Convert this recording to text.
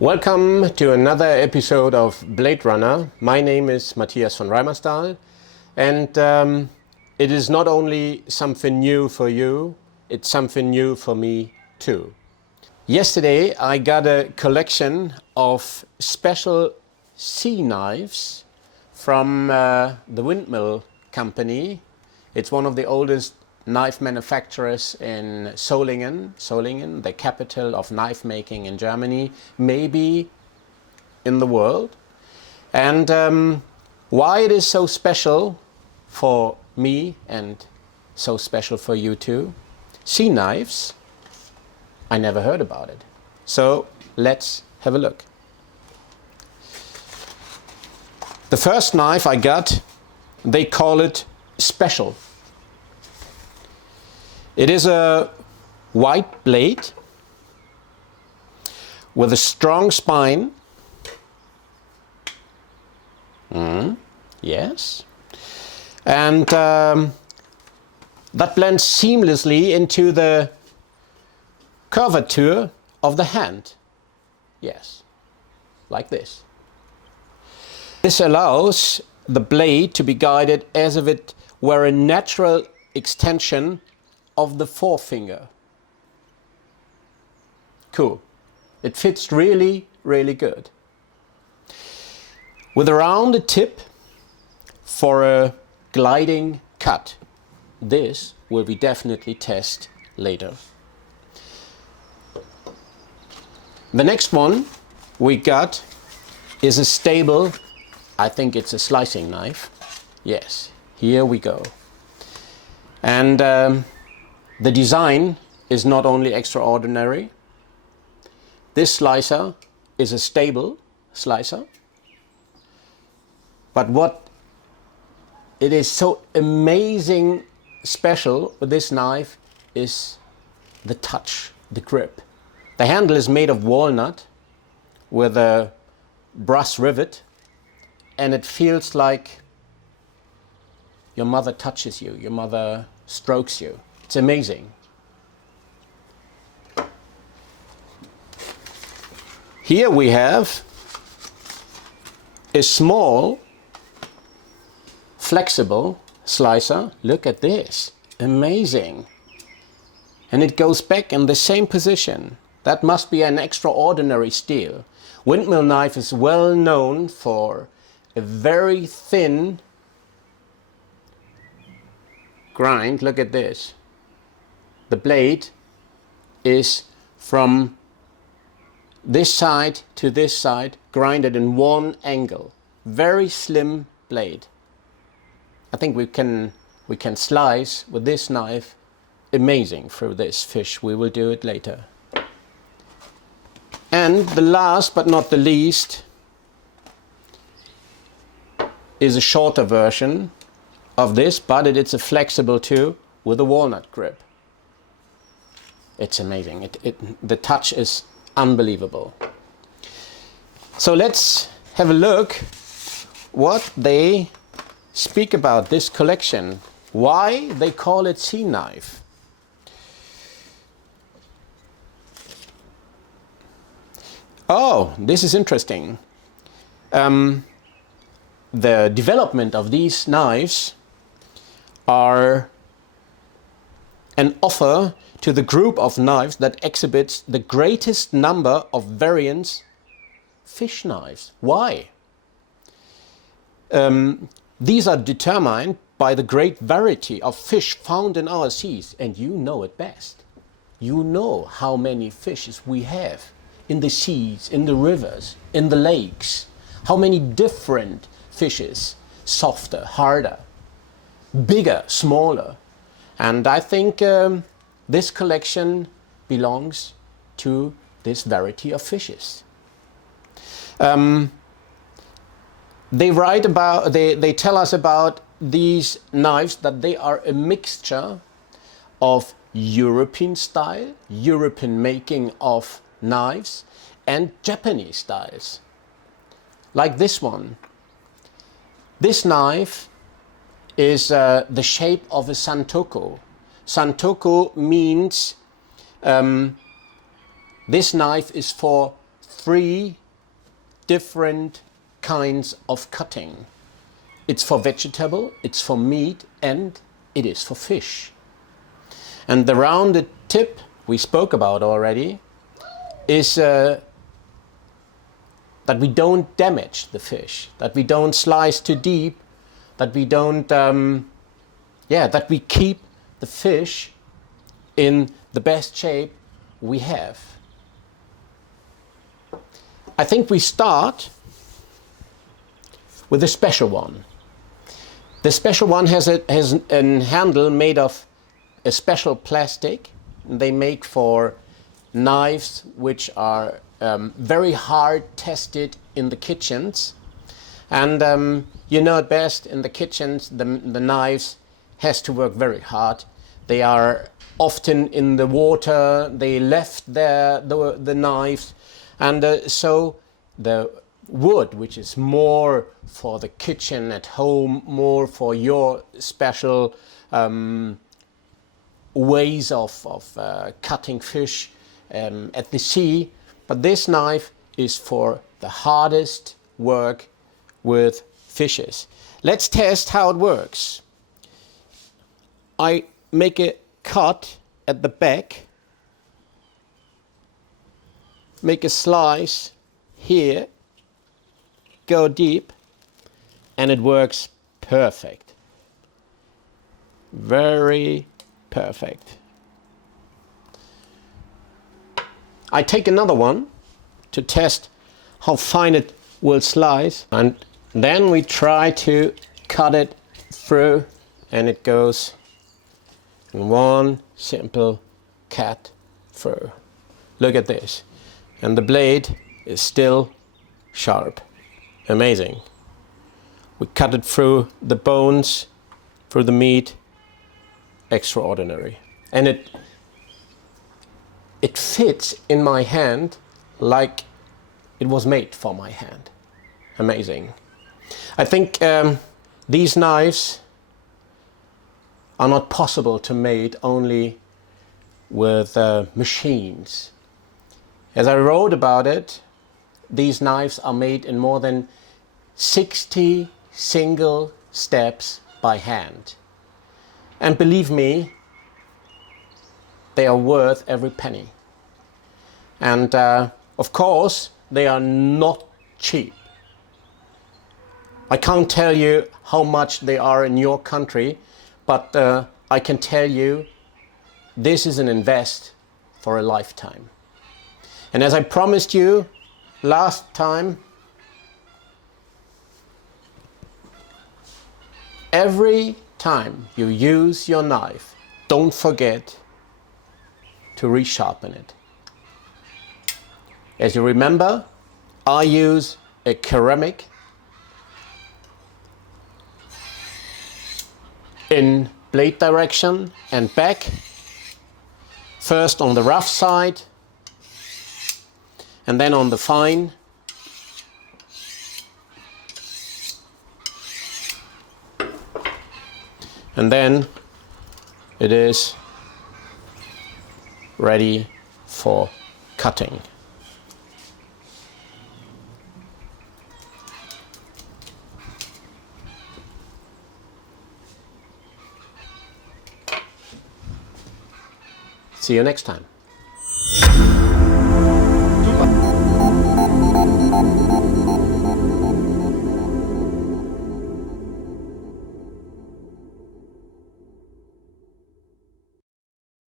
Welcome to another episode of Blade Runner. My name is Matthias von Reimersdahl, and it is not only something new for you, it's something new for me too. Yesterday I got a collection of special sea knives from the Windmill company. It's one of the oldest knife manufacturers in Solingen, the capital of knife making in Germany, maybe in the world. And why it is so special for me and so special for you too? Sea knives, I never heard about it. So let's have a look. The first knife I got, they call it special. It is a white blade with a strong spine. Yes. And that blends seamlessly into the curvature of the hand. Yes, like this. This allows the blade to be guided as if it were a natural extension of the forefinger. Cool. It fits really, really good. With a rounded tip for a gliding cut. This will we definitely test later. The next one we got is a stable, I think it's a slicing knife. Yes, here we go. And the design is not only extraordinary. This slicer is a stable slicer. But what it is so amazing special with this knife is the touch, the grip. The handle is made of walnut with a brass rivet, and it feels like your mother touches you, your mother strokes you. It's amazing. Here we have a small, flexible slicer. Look at this. Amazing. And it goes back in the same position. That must be an extraordinary steel. Windmill knife is well known for a very thin grind. Look at this. The blade is from this side to this side grinded in one angle. Very slim blade. I think we can slice with this knife amazing through this fish. We will do it later. And the last but not the least is a shorter version of this, but it's a flexible too with a walnut grip. It's amazing. The touch is unbelievable. So let's have a look what they speak about this collection. Why they call it sea knife. Oh, this is interesting. The development of these knives are an offer to the group of knives that exhibits the greatest number of variants, fish knives. Why? These are determined by the great variety of fish found in our seas, and you know it best. You know how many fishes we have in the seas, in the rivers, in the lakes. How many different fishes, softer, harder, bigger, smaller. And I think this collection belongs to this variety of fishes. They tell us about these knives that they are a mixture of European style, European making of knives, and Japanese styles. Like this one. This knife is the shape of a santoku. Santoku means this knife is for 3 different kinds of cutting. It's for vegetable, it's for meat, and it is for fish. And the rounded tip we spoke about already is that we don't damage the fish, that we don't slice too deep, that we don't, that we keep the fish in the best shape we have. I think we start with a special one. The special one has a handle made of a special plastic. They make for knives which are very hard tested in the kitchens. And you know it best, in the kitchens the knives has to work very hard. They are often in the water, they left there the knives, and so the wood, which is more for the kitchen at home, more for your special ways of cutting fish at the sea, but this knife is for the hardest work with fishes. Let's test how it works. I make a cut at the back, make a slice here, go deep, and it works perfect. Very perfect. I take another one to test how fine it will slice, and then we try to cut it through, and it goes in one simple cut through. Look at this. And the blade is still sharp. Amazing. We cut it through the bones, through the meat. Extraordinary. And it fits in my hand like it was made for my hand. Amazing. I think these knives are not possible to make only with machines. As I wrote about it, these knives are made in more than 60 single steps by hand. And believe me, they are worth every penny. And of course, they are not cheap. I can't tell you how much they are in your country, but I can tell you this is an invest for a lifetime. And as I promised you last time, every time you use your knife, don't forget to resharpen it. As you remember, I use a ceramic in blade direction and back. First on the rough side and then on the fine. And then it is ready for cutting. See you next time.